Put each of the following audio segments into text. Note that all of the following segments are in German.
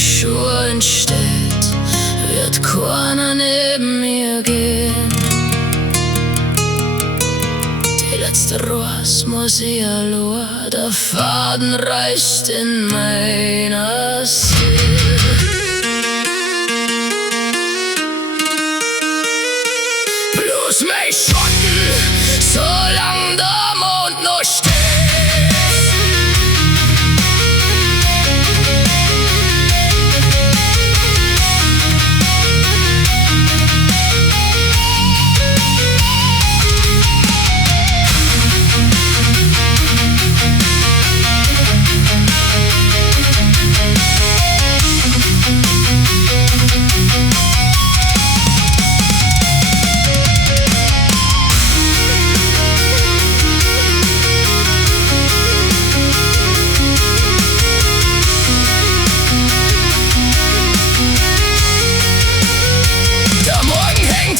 Schuhe entsteht, wird keiner neben mir gehen. Die letzte Ross muss ich allein, der Faden reißt in meiner Seele. Bloß mich schotten, solang der Mond noch steht.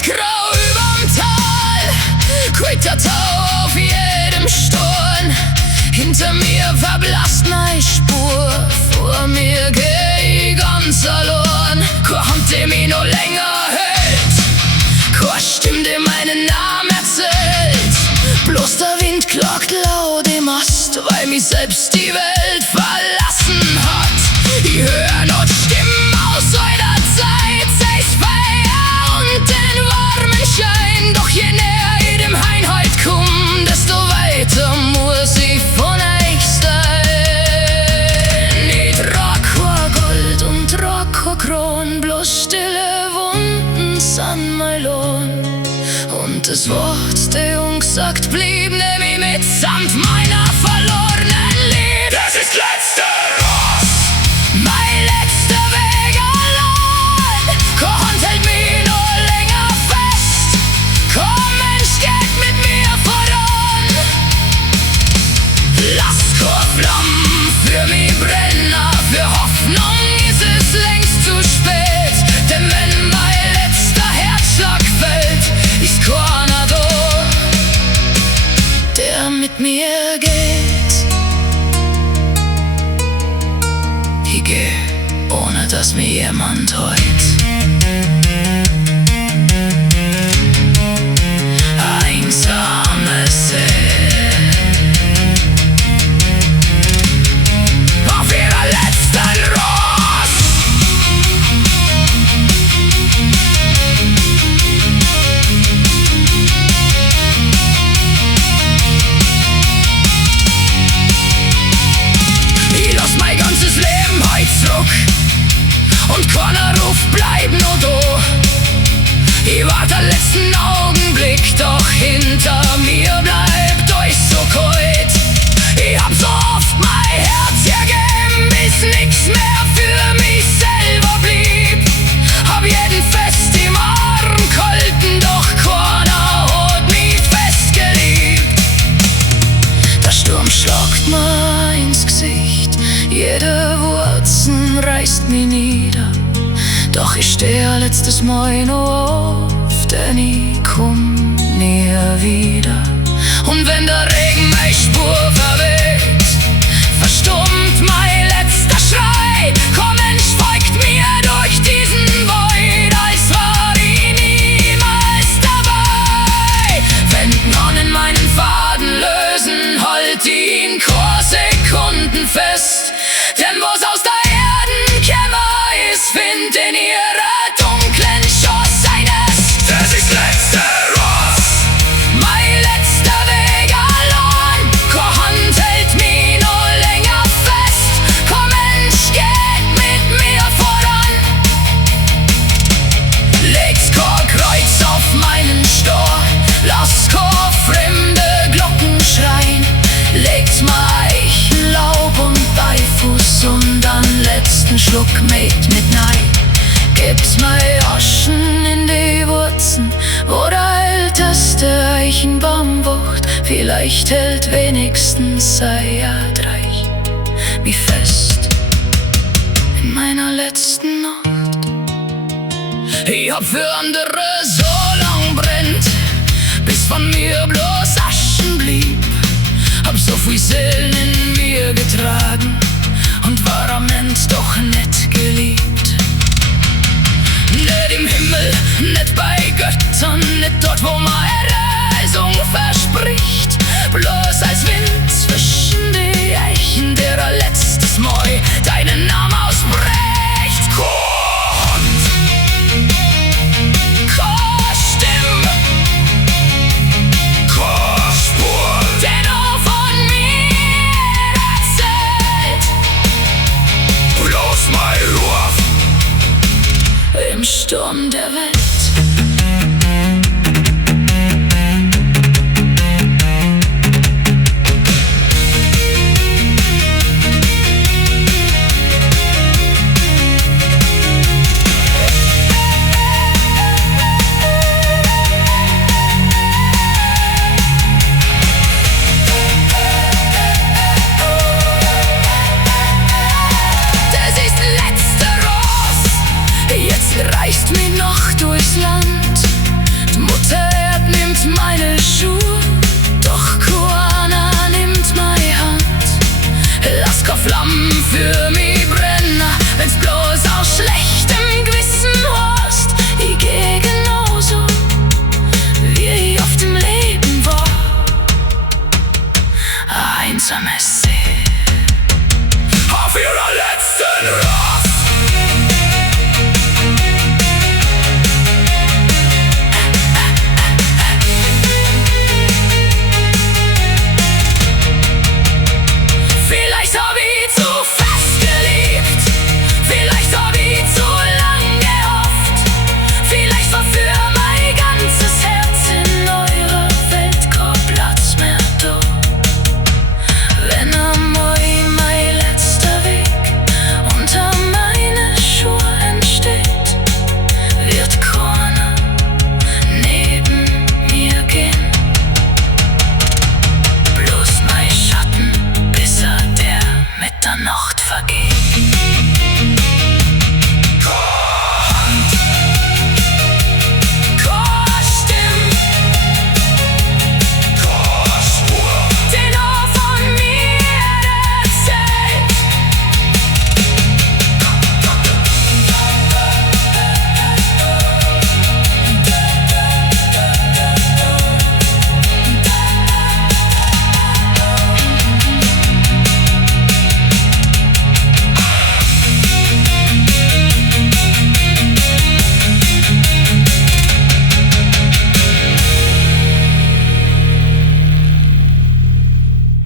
Grau überm Tal, der Tau auf jedem Sturm. Hinter mir verblasst meine Spur, vor mir geh ich ganz verloren. Keine Hand, die mich noch länger hält, keine Stimme, die meinen Namen erzählt. Bloß der Wind klagt laut im Ast, weil mich selbst die Welt verlassen hat. Ich hör noch Stimmen aus eurer Zeit, sei's Feier und den warmen Schein. Doch je näher ich dem Hain heut komm, desto weiter muss ich von euch sein. Ich trag kein Gold und trag kein Kron, bloß stille Wunden sind mein Lohn. Und das Wort, der ungesagt blieb, nehm ich mitsamt meiner verlorenen Liebe. Das ist letzte Ross, mein letzter Weg allein. Keine Hand hält mich noch länger fest, kein Mensch geht mit mir voran. Lass keine Flammen für mich brennen, für Hoffnung ist es längst zu spät. Denn wenn mein letzter Herzschlag fällt, ist keiner da, der mit mir geht. Ich geh, ohne dass mir jemand heut einsame Seele auf ihrer letzten Ross. Ich lass mein ganzes Leben heut zurück und keiner ruft, bleib nur da. Ich wart den letzten Augenblick, doch hinter mir bleibt euch so kalt. Ich hab so oft mein Herz hergeben, bis nix mehr für mich selber blieb. Hab jeden fest im Arm gehalten, doch keiner hat mich festgeliebt. Der Sturm schlagt mir ins Gesicht, jede Wurzel reißt mich nieder. Doch ich steh ein letztes Mal noch auf, denn ich komm nie wieder. Und wenn der Regen meine Spur verweht, verstummt mein letzter Schrei. Komm, Mensch, folgt mir durch diesen Void, als war ich niemals dabei. Wenn Nonnen meinen Faden lösen, halt ihn keine Sekunden fest. Denn was aus der Erden kämmer ist, find in ihrer dunklen Schoß ein Nest. Das ist letzte Ross, mein letzter Weg allein. Keine Hand hält mich noch länger fest, kein Mensch geht mit mir voran. Legt kein Kreuz auf meinen Stor, lasst keine fremde Glocken schreien. Legt mein Laub und Beifuß und einen letzten Schluck mit nein. Gebt mein Aschen in die Wurzeln, wo der älteste Eichenbaum wucht. Vielleicht hält wenigstens sein Erdreich mich fest in meiner letzten Nacht. Ich hab für andere so lang brennt, bis von mir bloß Aschen blieb. Hab so viel Seelen in mir getragen und war am Ende doch nicht geliebt. dort wo man Erlösung verspricht, bloß als Wind zwischen die Eichen, der ein letztes Mal deinen Namen ausspricht. Kommt, keine Stimme, keine Spur, dennoch von mir erzählt, bloß mein Ruf im Sturm der Welt. Reicht mir noch durchs Land, die Mutter nimmt meine Schuhe, doch keiner nimmt meine Hand. Lass keine Flammen für mich